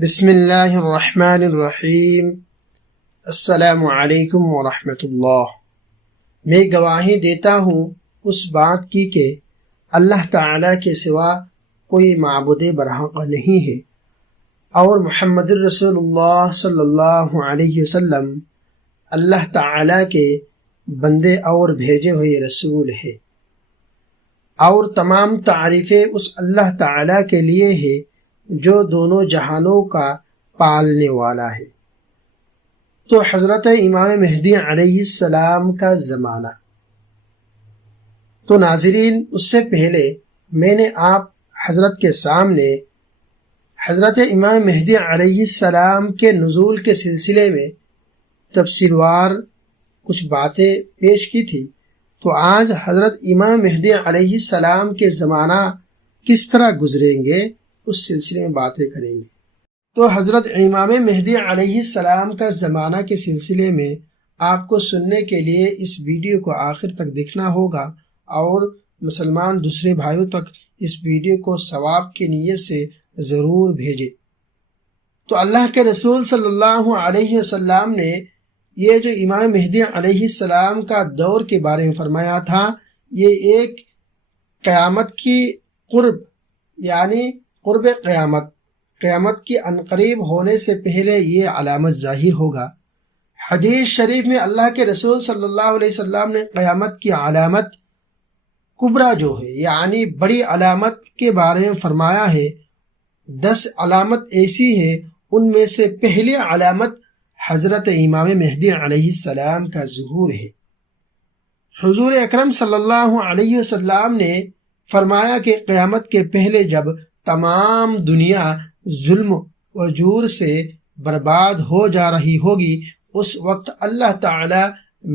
بسم اللہ الرحمن الرحیم۔ السلام علیکم ورحمۃ اللہ۔ میں گواہی دیتا ہوں اس بات کی کہ اللہ تعالیٰ کے سوا کوئی معبود برحق نہیں ہے، اور محمد الرسول اللہ صلی اللہ علیہ وسلم اللہ تعالیٰ کے بندے اور بھیجے ہوئے رسول ہے، اور تمام تعریفیں اس اللہ تعالیٰ کے لیے ہے جو دونوں جہانوں کا پالنے والا ہے۔ تو حضرت امام مہدی علیہ السلام کا زمانہ۔ تو ناظرین، اس سے پہلے میں نے آپ حضرت کے سامنے حضرت امام مہدی علیہ السلام کے نزول کے سلسلے میں تفصیل وار کچھ باتیں پیش کی تھی۔ تو آج حضرت امام مہدی علیہ السلام کے زمانہ کس طرح گزریں گے اس سلسلے میں باتیں کریں گے۔ تو حضرت امام مہدی علیہ السلام کا زمانہ کے سلسلے میں آپ کو سننے کے لیے اس ویڈیو کو آخر تک دیکھنا ہوگا، اور مسلمان دوسرے بھائیوں تک اس ویڈیو کو ثواب کی نیت سے ضرور بھیجے۔ تو اللہ کے رسول صلی اللہ علیہ وسلم نے یہ جو امام مہدی علیہ السلام کا دور کے بارے میں فرمایا تھا، یہ ایک قیامت کی قرب، یعنی قرب قیامت کی عنقریب ہونے سے پہلے یہ علامت ظاہر ہوگا۔ حدیث شریف میں اللہ کے رسول صلی اللہ علیہ وسلم نے قیامت کی علامت کبریٰ جو ہے، یعنی بڑی علامت کے بارے میں فرمایا ہے۔ 10 علامت ایسی ہے، ان میں سے پہلی علامت حضرت امام مہدی علیہ السلام کا ظہور ہے۔ حضور اکرم صلی اللہ علیہ وسلم نے فرمایا کہ قیامت کے پہلے جب تمام دنیا ظلم و جور سے برباد ہو جا رہی ہوگی، اس وقت اللہ تعالی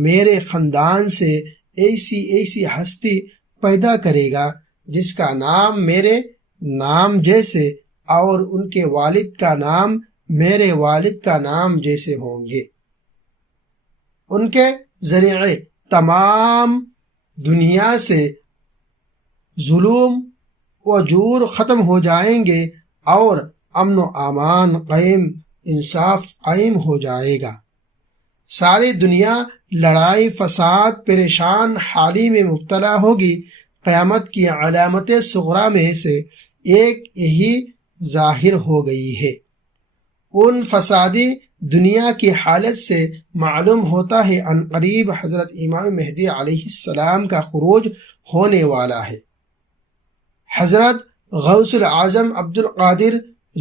میرے خاندان سے ایسی ہستی پیدا کرے گا جس کا نام میرے نام جیسے اور ان کے والد کا نام میرے والد کا نام جیسے ہوں گے۔ ان کے ذریعے تمام دنیا سے ظلم و جور ختم ہو جائیں گے، اور امن و امان قائم، انصاف قائم ہو جائے گا۔ ساری دنیا لڑائی فساد پریشان حالی میں مبتلا ہوگی۔ قیامت کی علامت صغریٰ میں سے ایک یہی ظاہر ہو گئی ہے۔ ان فسادی دنیا کی حالت سے معلوم ہوتا ہے ان قریب حضرت امام مہدی علیہ السلام کا خروج ہونے والا ہے۔ حضرت غوث العظم عبد القادر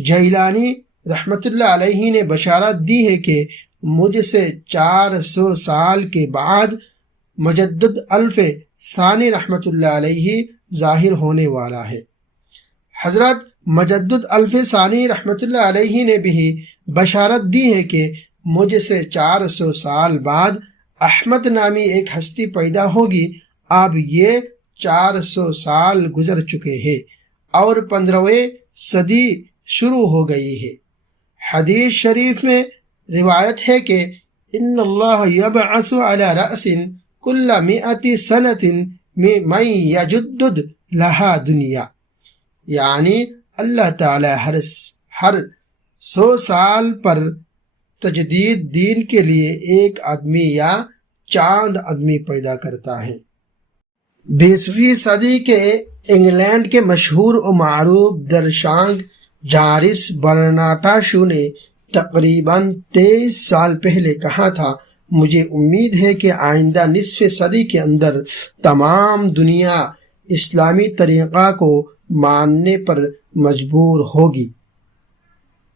جیلانی رحمۃ اللہ علیہ نے بشارت دی ہے کہ مجھ سے 400 سال کے بعد مجدد الف ثانی رحمۃ اللہ علیہ ظاہر ہونے والا ہے۔ حضرت مجدد الف ثانی رحمۃ اللہ علیہ نے بھی بشارت دی ہے کہ مجھ سے 400 سال بعد احمد نامی ایک ہستی پیدا ہوگی۔ اب یہ 400 سال گزر چکے ہیں اور 15ویں صدی شروع ہو گئی ہے۔ حدیث شریف میں روایت ہے کہ ان اللہ یبعث علی رأس کل 100 سنۃ من یجدد لہا دنیا، یعنی اللہ تعالی ہر 100 سال پر تجدید دین کے لیے ایک آدمی یا چاند آدمی پیدا کرتا ہے۔ 20ویں صدی کے انگلینڈ کے مشہور و معروف درشانگ جارس برناٹا شو نے تقریباً 23 سال پہلے کہا تھا، مجھے امید ہے کہ آئندہ نصف صدی کے اندر تمام دنیا اسلامی طریقہ کو ماننے پر مجبور ہوگی۔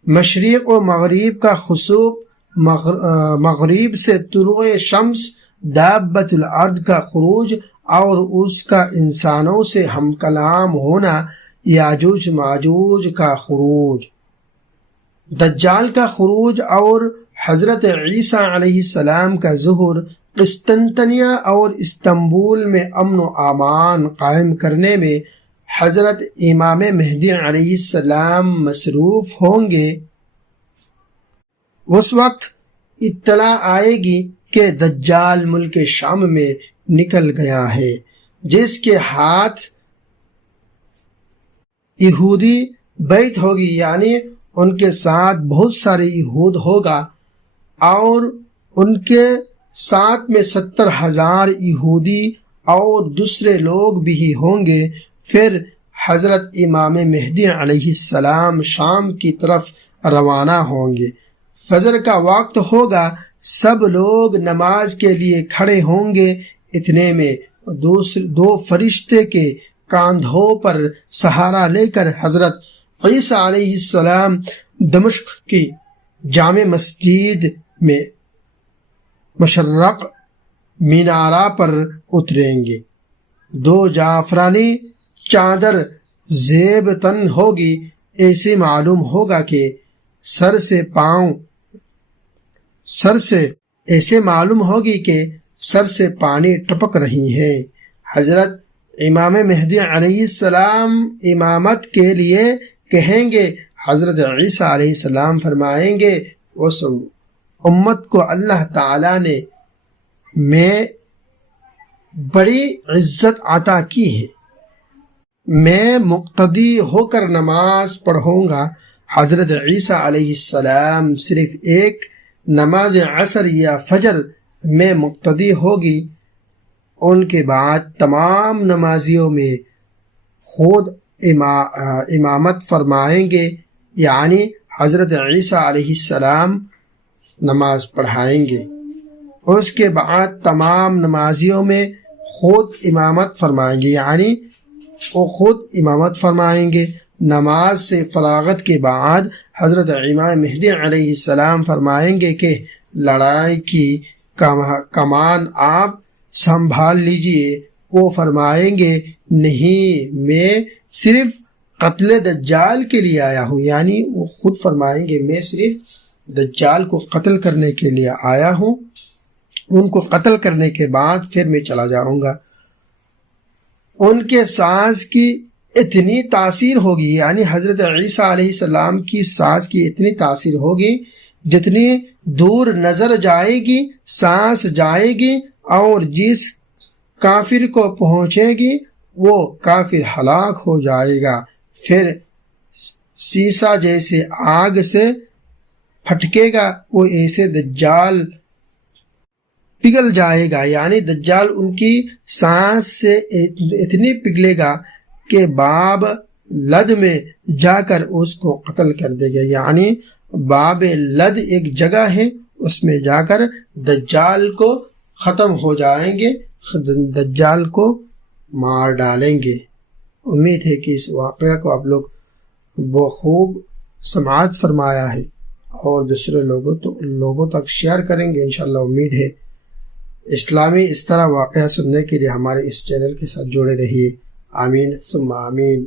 مشرق و مغرب کا خسوف، مغرب سے طلوع شمس، دابۃ الارض کا خروج اور اس کا انسانوں سے ہم کلام ہونا، یاجوج ماجوج کا خروج، دجال کا خروج اور حضرت عیسیٰ علیہ السلام کا ظہور، قسطنطنیہ اور استنبول میں امن و امان قائم کرنے میں حضرت امام مہدی علیہ السلام مصروف ہوں گے۔ اس وقت اطلاع آئے گی کہ دجال ملک شام میں نکل گیا ہے، جس کے ہاتھ یہودی بیعت ہوگی، یعنی ان کے ساتھ بہت سارے یہود ہوگا اور ان کے ساتھ میں 70,000 یہودی اور دوسرے لوگ بھی ہوں گے۔ پھر حضرت امام مہدی علیہ السلام شام کی طرف روانہ ہوں گے۔ فجر کا وقت ہوگا، سب لوگ نماز کے لیے کھڑے ہوں گے۔ اتنے میں دو فرشتے کے کاندھوں پر سہارا لے کر حضرت عیسیٰ علیہ السلام دمشق کی جامع مسجد میں مشرق مینارہ پر اتریں گے۔ 2 جعفرانی چادر زیب تن ہوگی، ایسے معلوم ہوگا کہ سر سے پانی ٹپک رہی ہے۔ حضرت امام مہدی علیہ السلام امامت کے لیے کہیں گے۔ حضرت عیسیٰ علیہ السلام فرمائیں گے، اس امت کو اللہ تعالی نے میں بڑی عزت عطا کی ہے، میں مقتدی ہو کر نماز پڑھوں گا۔ حضرت عیسیٰ علیہ السلام صرف ایک نماز عصر یا فجر میں مقتدی ہوگی، ان کے بعد تمام نمازیوں میں خود امامت فرمائیں گے، یعنی حضرت عیسیٰ علیہ السلام نماز پڑھائیں گے۔ اس کے بعد تمام نمازیوں میں خود امامت فرمائیں گے، یعنی وہ خود امامت فرمائیں گے۔ نماز سے فراغت کے بعد حضرت امام مہدی علیہ السلام فرمائیں گے کہ لڑائی کی کمان آپ سنبھال لیجئے۔ وہ فرمائیں گے، نہیں، میں صرف قتل دجال کے لیے آیا ہوں، یعنی وہ خود فرمائیں گے میں صرف دجال کو قتل کرنے کے لیے آیا ہوں، ان کو قتل کرنے کے بعد پھر میں چلا جاؤں گا۔ ان کے سانس کی اتنی تاثیر ہوگی، یعنی حضرت عیسیٰ علیہ السلام کی سانس کی اتنی تاثیر ہوگی، جتنی دور نظر جائے گی سانس جائے گی، اور جس کافر کو پہنچے گی وہ کافر ہلاک ہو جائے گا۔ پھر سیسا جیسے آگ سے پھٹکے گا، وہ ایسے دجال پگھل جائے گا، یعنی دجال ان کی سانس سے اتنی پگھلے گا کہ باب لد میں جا کر اس کو قتل کر دے گا، یعنی باب لد ایک جگہ ہے، اس میں جا کر دجال کو ختم ہو جائیں گے، دجال کو مار ڈالیں گے۔ امید ہے کہ اس واقعہ کو آپ لوگ بخوب سماعت فرمایا ہے اور دوسرے لوگوں تک شیئر کریں گے انشاءاللہ۔ امید ہے اسلامی اس طرح واقعہ سننے کے لیے ہمارے اس چینل کے ساتھ جڑے رہیے۔ آمین ثم آمین۔